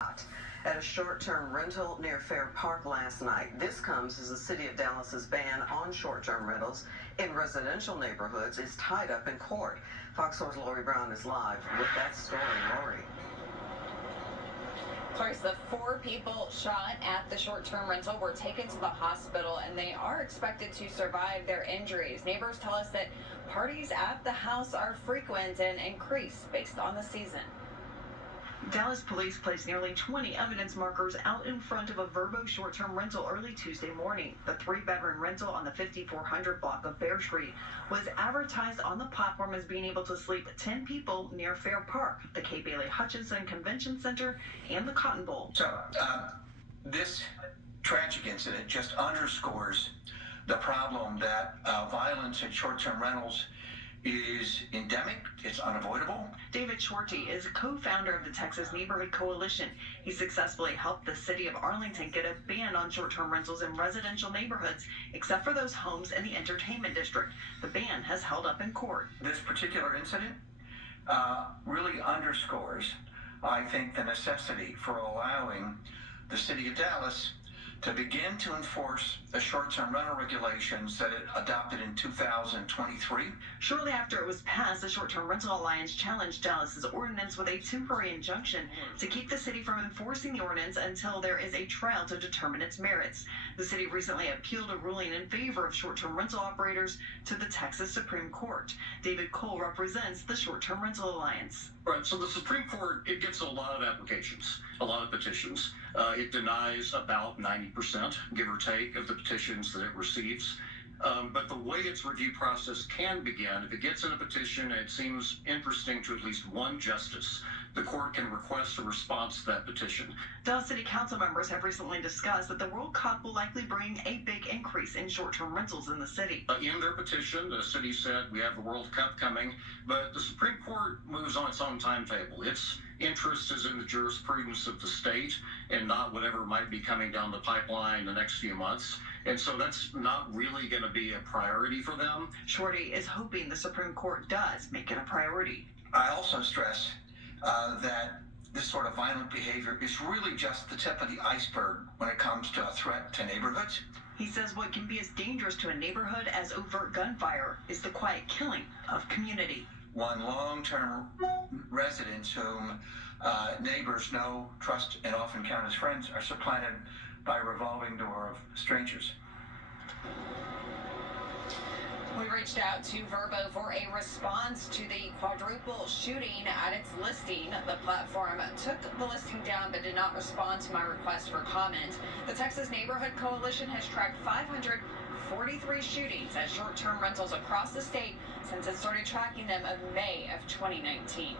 At a short-term rental near Fair Park last night. This comes as the city of Dallas's ban on short-term rentals in residential neighborhoods is tied up in court. Fox 4's Lori Brown is live with that story. Lori. First, the 4 people shot at the short-term rental were taken to the hospital, and they are expected to survive their injuries. Neighbors tell us that parties at the house are frequent and increase based on the season. Dallas police placed nearly 20 evidence markers out in front of a Verbo short-term rental early Tuesday morning. The 3-bedroom rental on the 5400 block of Bear Street was advertised on the platform as being able to sleep 10 people near Fair Park, the K. Bailey Hutchinson Convention Center, and the Cotton Bowl. So this tragic incident just underscores the problem that violence at short-term rentals is endemic. It's unavoidable. David Shorty is co-founder of the Texas Neighborhood Coalition. He successfully helped the city of Arlington get a ban on short-term rentals in residential neighborhoods, except for those homes in the entertainment district. The ban has held up in court. This particular incident really underscores, I think, the necessity for allowing the city of Dallas to begin to enforce the short-term rental regulations that it adopted in 2023. Shortly after it was passed, the Short-Term Rental Alliance challenged Dallas's ordinance with a temporary injunction to keep the city from enforcing the ordinance until there is a trial to determine its merits. The city recently appealed a ruling in favor of short-term rental operators to the Texas Supreme Court. David Cole represents the Short-Term Rental Alliance. Right, so the Supreme Court, it gets a lot of applications, a lot of petitions. It denies about 90%, give or take, of the petitions that it receives. But the way its review process can begin, if it gets in a petition and it seems interesting to at least one justice, the court can request a response to that petition. Dallas City Council members have recently discussed that the World Cup will likely bring a big increase in short-term rentals in the city. In their petition, the city said we have the World Cup coming, but the Supreme Court moves on its own timetable. Its interest is in the jurisprudence of the state and not whatever might be coming down the pipeline the next few months. And so that's not really going to be a priority for them. Shorty is hoping the Supreme Court does make it a priority. I also stress that this sort of violent behavior is really just the tip of the iceberg when it comes to a threat to neighborhoods. He says what can be as dangerous to a neighborhood as overt gunfire is the quiet killing of community. One long-term residents whom neighbors know, trust, and often count as friends are supplanted by a revolving door of strangers. We reached out to Verbo for a response to the quadruple shooting at its listing. The platform took the listing down but did not respond to my request for comment. The Texas Neighborhood Coalition has tracked 543 shootings at short-term rentals across the state since it started tracking them in May of 2019.